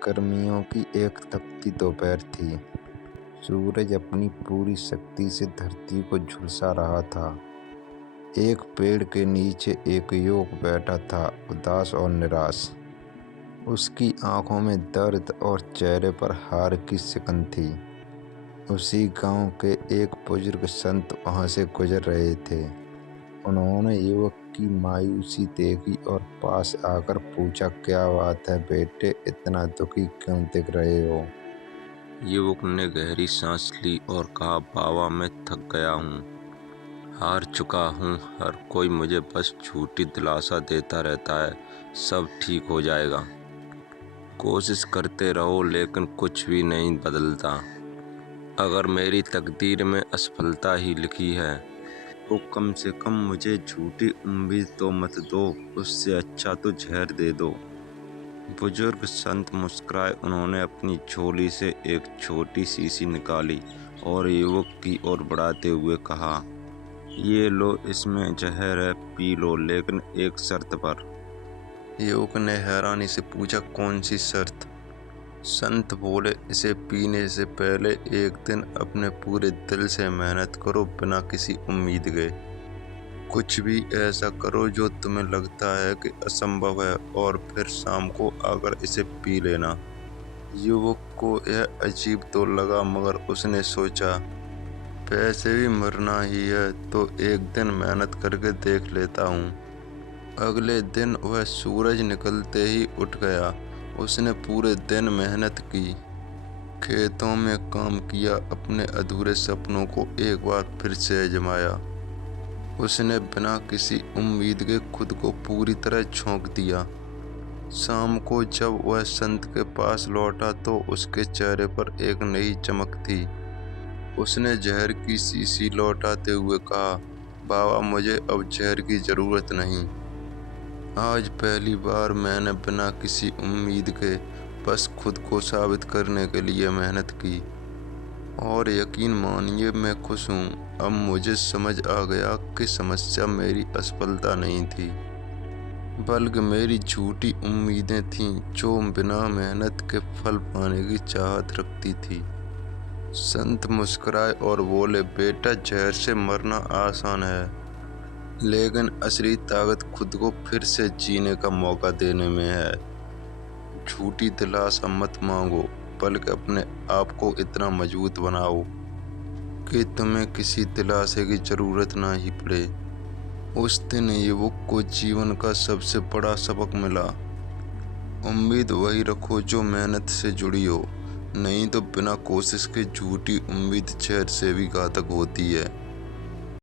गर्मियों की एक तपती दोपहर थी। सूरज अपनी पूरी शक्ति से धरती को झुलसा रहा था। एक पेड़ के नीचे एक युवक बैठा था, उदास और निराश। उसकी आंखों में दर्द और चेहरे पर हार की सिकन थी। उसी गांव के एक बुजुर्ग संत वहां से गुजर रहे थे। उन्होंने युवक की मायूसी देखी और पास आकर पूछा, क्या बात है बेटे, इतना दुखी क्यों दिख रहे हो? युवक ने गहरी सांस ली और कहा, बाबा मैं थक गया हूँ, हार चुका हूँ। हर कोई मुझे बस झूठी दिलासा देता रहता है, सब ठीक हो जाएगा। कोशिश करते रहो लेकिन कुछ भी नहीं बदलता। अगर मेरी तकदीर में असफलता ही लिखी है तो कम से कम मुझे झूठी उम्मीद तो मत दो, उससे अच्छा तो जहर दे दो। बुजुर्ग संत मुस्कुराए। उन्होंने अपनी झोली से एक छोटी शीशी निकाली और युवक की ओर बढ़ाते हुए कहा, ये लो, इसमें जहर है, पी लो, लेकिन एक शर्त पर। युवक ने हैरानी से पूछा, कौन सी शर्त? संत बोले, इसे पीने से पहले एक दिन अपने पूरे दिल से मेहनत करो, बिना किसी उम्मीद के। कुछ भी ऐसा करो जो तुम्हें लगता है कि असंभव है, और फिर शाम को आकर इसे पी लेना। युवक को यह अजीब तो लगा, मगर उसने सोचा, वैसे भी मरना ही है तो एक दिन मेहनत करके देख लेता हूँ। अगले दिन वह सूरज निकलते ही उठ गया। उसने पूरे दिन मेहनत की, खेतों में काम किया, अपने अधूरे सपनों को एक बार फिर से आजमाया। उसने बिना किसी उम्मीद के खुद को पूरी तरह झोंक दिया। शाम को जब वह संत के पास लौटा तो उसके चेहरे पर एक नई चमक थी। उसने जहर की शीशी लौटाते हुए कहा, बाबा मुझे अब जहर की जरूरत नहीं। आज पहली बार मैंने बिना किसी उम्मीद के बस खुद को साबित करने के लिए मेहनत की, और यकीन मानिए मैं खुश हूँ। अब मुझे समझ आ गया कि समस्या मेरी असफलता नहीं थी, बल्कि मेरी झूठी उम्मीदें थीं जो बिना मेहनत के फल पाने की चाहत रखती थी। संत मुस्कुराए और बोले, बेटा जहर से मरना आसान है, लेकिन असली ताकत खुद को फिर से जीने का मौका देने में है। झूठी दिलासा मत मांगो, बल्कि अपने आप को इतना मजबूत बनाओ कि तुम्हें किसी दिलासे की जरूरत ना ही पड़े। उस दिन युवक को जीवन का सबसे बड़ा सबक मिला। उम्मीद वही रखो जो मेहनत से जुड़ी हो, नहीं तो बिना कोशिश के झूठी उम्मीद जहर से भी घातक होती है।